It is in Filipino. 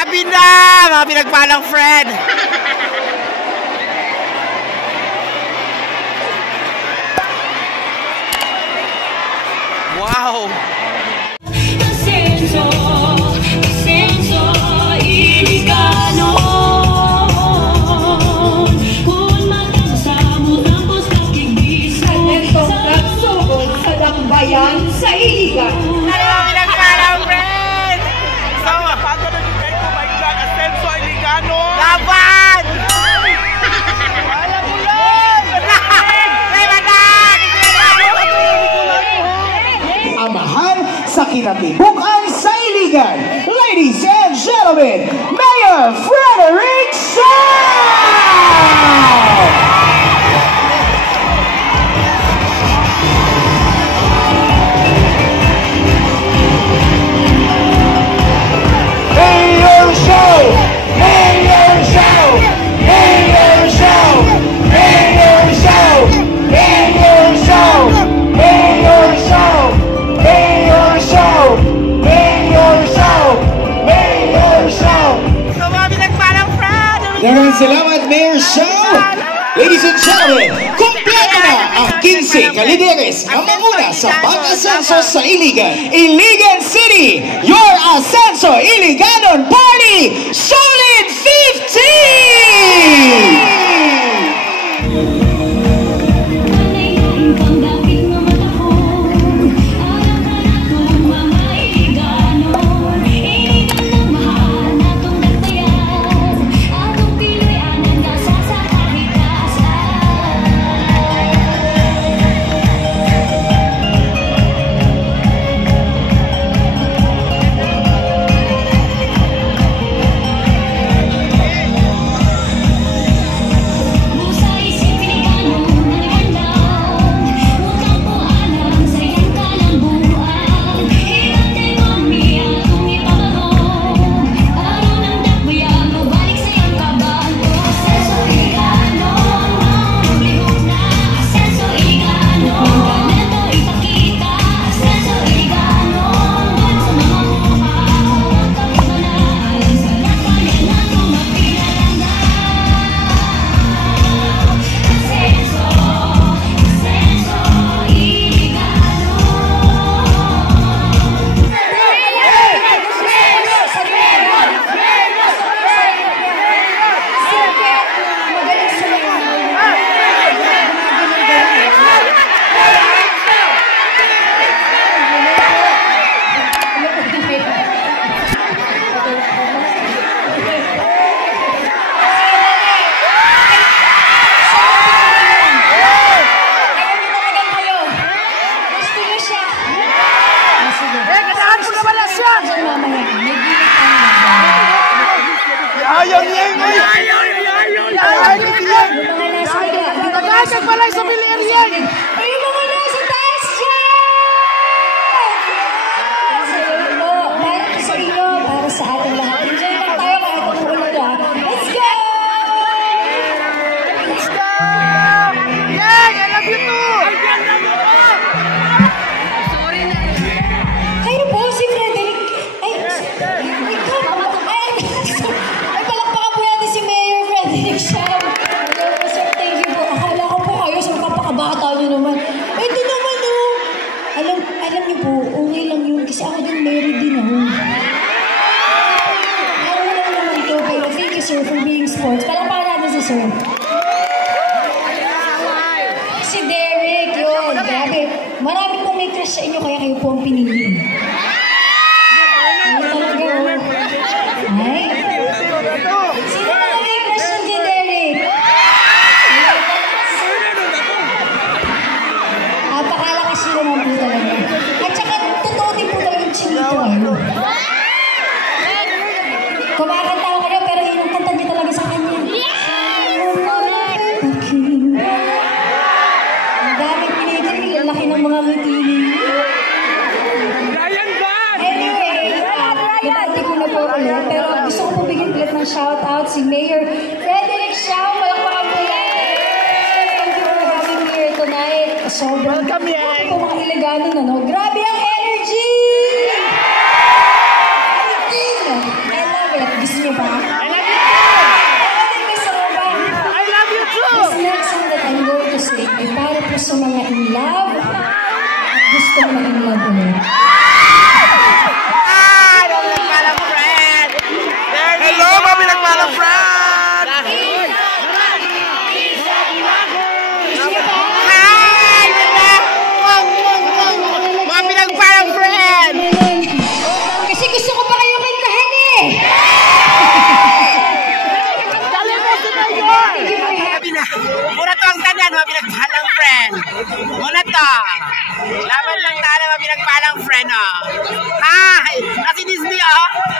Happy na! Mga pinagpalang friend! Wow! Bayan sa Iligan. Pinagpalang friend! So, pato na yung ko, my God, Ascenso Iligano! Laban! Wala mo lang! Ang mahal sa kinatibukan sa Iligan. Ladies and gentlemen, Mayor Frederick Sao! Maraming salamat, Mayor Sao! Ladies and gentlemen, kompleto na ang 15 kalideres na manguna sa pag-asenso sa Iligan. Iligan City, your Ascenso Iliganon Party, Solid 50! Ayaw niya yung ayaw! Nagagag pala sa Villar yan! Ay, mga nasa taas dyan! Sige po, para sa inyo, para sa ating lahat. Enjoy lang tayo kahit ang ulit na. Let's go! Let's go! Yang! I love you too! Kayo po, si Frederick. Ay, palakpakan po natin si Mayor Frederick Sao. Sir, thank you po. Akala ko po kayo sa kapakabata nyo naman. Ito naman, oh. Alam niyo po, okay lang yun kasi ako din meron din ako. Ano lang naman ito, pero thank you, sir, for being sports. Palakpakan natin si sir. Si Derek, yun. Grabe. Marami pong may crush sa inyo, kaya kayo po ang pinili. Ano talaga, oh. Ay. Sino na may crush sa kay Derek? Napakalakas nyo naman po talaga. At saka, totoo din po talaga yung chinito kayo. Kumakanta ko kayo, pero yun ang kanta niyo talaga sa kanya. Ang dami pinigil, ang laki ng mga routine. Anyway, nabati ko na po ulit, pero gusto ko po bigyan ulit ng shoutout si Mayor Frederick Sao. Palakpakan po yan. Thank you for having me here tonight. Sobrang kami po mga Iliganon, ano? Grabe ang energy! I love it. Gusto niyo ba? I love you too! This next song that I'm going to sing ay para po sa mga in love at gusto maging love ulit. Hi, mga pinagpalang friend! Hello, mga pinagpalang friend! Hi! Mga pinagpalang friend! Kasi gusto ko pa kayo kantahan eh! Muna to ang tanan, mga pinagpalang friend. Muna to. Laban lang tayo, mga pinagpalang friend, oh. Hi! Kasi Disney, oh.